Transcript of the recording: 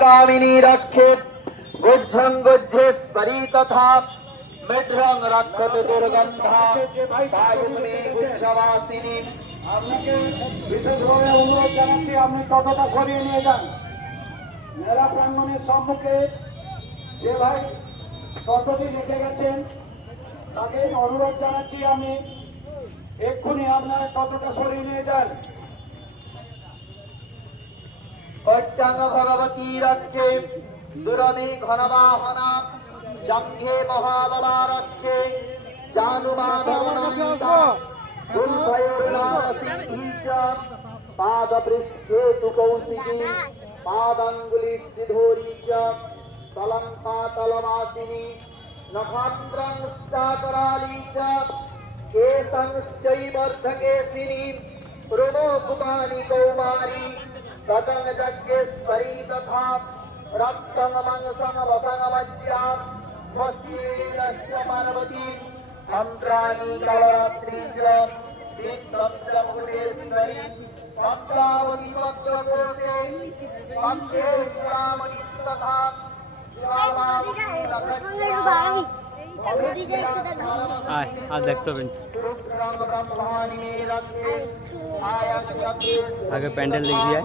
कामिनी रक्षेत गुज्जं गुज्जेश्वरी तथा मेढ्रं रक्षत दुर्गंधा वायुमे गुज्जवासिनी। আপনাকে বিশেষভাবে অনুরোধ জানাচ্ছি আপনি ততটা সরিয়ে নিয়ে যান। মেলা প্রাঙ্গণের সম্মুখে যে ভাই ততটি লিখে গেছেন তাকে অনুরোধ জানাচ্ছি আমি এক্ষুনি আপনারা ততটা সরিয়ে নিয়ে যান। पट्टंग भगवती रक्षे दुरवि घनवाहना जंघे महाबला रक्षे जानुमानवनामिता दुर्भयोर्नासिद्धि च पादपृष्ठे तु कौशिकी पादांगुली सिधोरी च तलंकातलमासिनी नखान्द्रंश्चाकराली च केशंश्चैवर्धकेशिनी प्रणोकुमानी कौमारी सतंग यज्ञेश्वरी तथा रक्तं मंसं वसंग मज्जां स्वस्तिरस्य पार्वती मंत्राणि कलरात्रि च विद्वं च भुवनेश्वरी पद्मावती पद्मकोटे पद्मेश्वरामणि तथा देखते आगे पैंडल लिख दिया है।